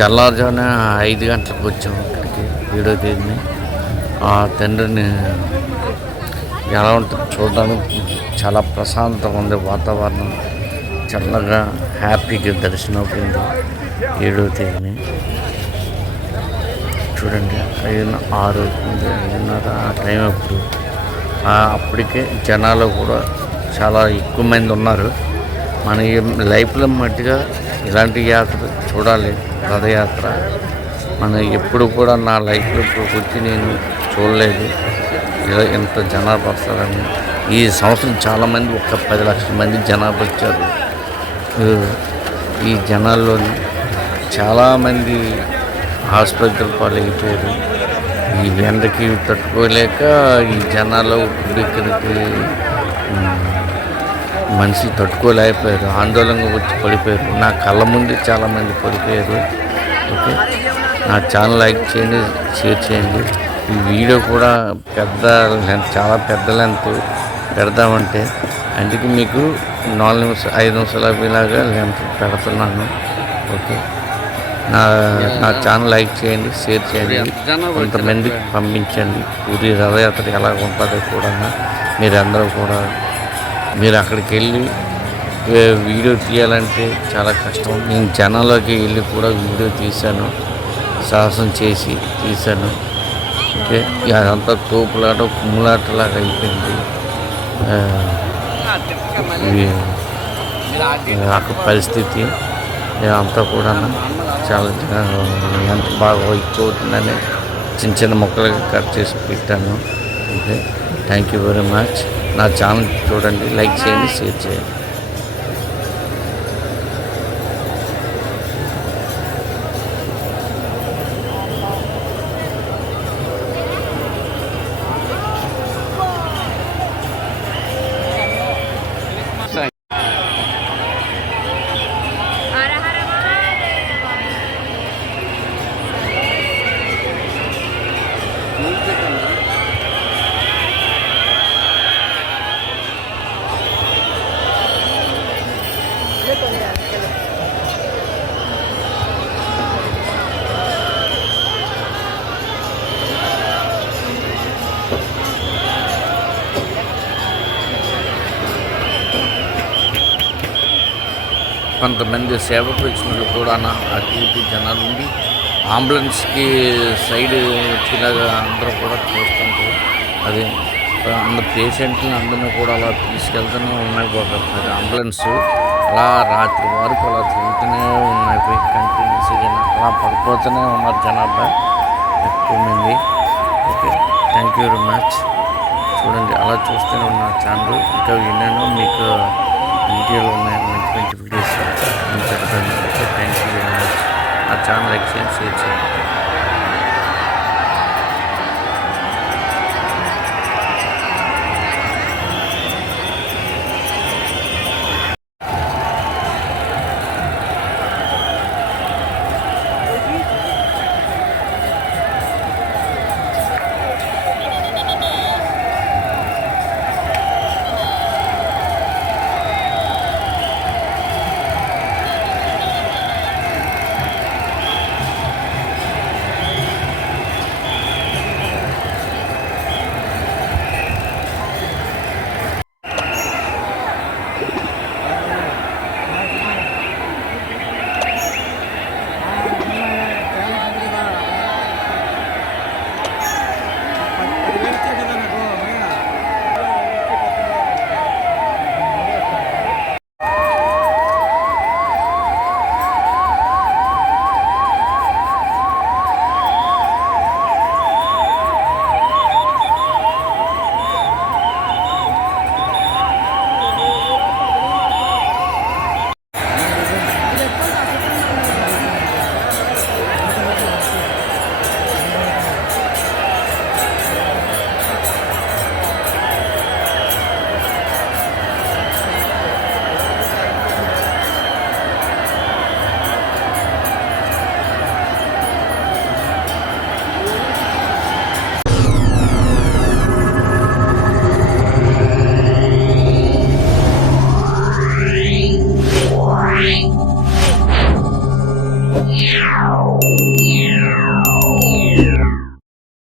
తెల్లవారుజామున 5 గంటలకు వచ్చాము ఇక్కడికి 7వ తేదీని. ఆ తండ్రిని ఎలా ఉంటుంది చూడడానికి చాలా ప్రశాంతంగా ఉంది, వాతావరణం చల్లగా హ్యాపీగా దర్శనం అవుతుంది 7వ తేదీని. చూడండి 5:06 5:30 ఆ టైం అప్పుడు అప్పటికే జనాలు కూడా చాలా ఎక్కువ మంది ఉన్నారు. మన లైఫ్లో మట్టిగా ఇలాంటి యాత్ర చూడాలి, రథయాత్ర. మన ఎప్పుడు కూడా నా లైఫ్లో వచ్చి నేను చూడలేదు ఇలా ఎంత జనాభా వస్తారని. ఈ సంవత్సరం చాలామంది ఒక 10 లక్షల మంది జనాభా వచ్చారు. ఈ జనాల్లోని చాలామంది ఆసుపత్రి పాలు అయిపోయారు. ఈ ఎండకి తట్టుకోలేక ఈ జనాలు ఇక్కడికి మనిషి తట్టుకోలేకపోయారు, ఆందోళనగా వచ్చి పడిపోయారు. నా కళ్ళ ముందు చాలామంది పడిపోయారు. ఓకే, నా ఛానల్ లైక్ చేయండి, షేర్ చేయండి. ఈ వీడియో కూడా పెద్ద లెంత్, చాలా పెద్ద లెంత్ పెడదామంటే అందుకే మీకు 4 నిమిషాలు 5 నిమిషాల ఇలాగా లెంత్ పెడుతున్నాను. ఓకే, నా ఛానల్ లైక్ చేయండి, షేర్ చేయండి, కొంతమందికి పంపించండి. పూరి రథయాత్ర ఎలా ఉంటుందో కూడా మీరందరూ కూడా మీరు అక్కడికి వెళ్ళి వీడియో తీయాలంటే చాలా కష్టం. నేను జనాల్లోకి వెళ్ళి కూడా వీడియో తీశాను, సాహసం చేసి తీశాను. ఓకే, అదంతా తోపులాట కుమ్ములాటలాగా అయిపోయింది. అక్కడ పరిస్థితి అంతా కూడా చాలా ఎంత బాగా అవుతుందని చిన్న చిన్న మొక్కలుగా కట్ చేసి పెట్టాను. Okay, thank you very much. నా ఛానల్ చూడండి, లైక్ చేయండి, షేర్ చేయండి. కొంతమంది సేవకు వచ్చినట్లు కూడా అటు ఇటు జనాలు ఉండి అంబులెన్స్కి సైడ్ వచ్చేలాగా అందరూ కూడా చూస్తుంటారు. అది అందరు పేషెంట్ని అందరినీ కూడా అలా తీసుకెళ్తూనే ఉన్నాయి. ఒక అంబులెన్స్ అలా రాత్రి వరకు అలా తిరుగుతూనే ఉన్నాయి, కంటిన్యూస్గా అలా పడిపోతూనే ఉన్నారు జనాభా ఎక్కువ మంది. Okay, thank you very much. చూడండి, అలా చూస్తూనే ఉన్న ఛానల్ ఇంకా ఎన్నెన్నో మీకు వీడియోలు ఉన్నాయి, మంచి మంచి వీడియోస్ నేను పెడతాను. Okay, thank you very much. ఆ ఛానల్ లైక్ చేయండి, షేర్ చేయండి.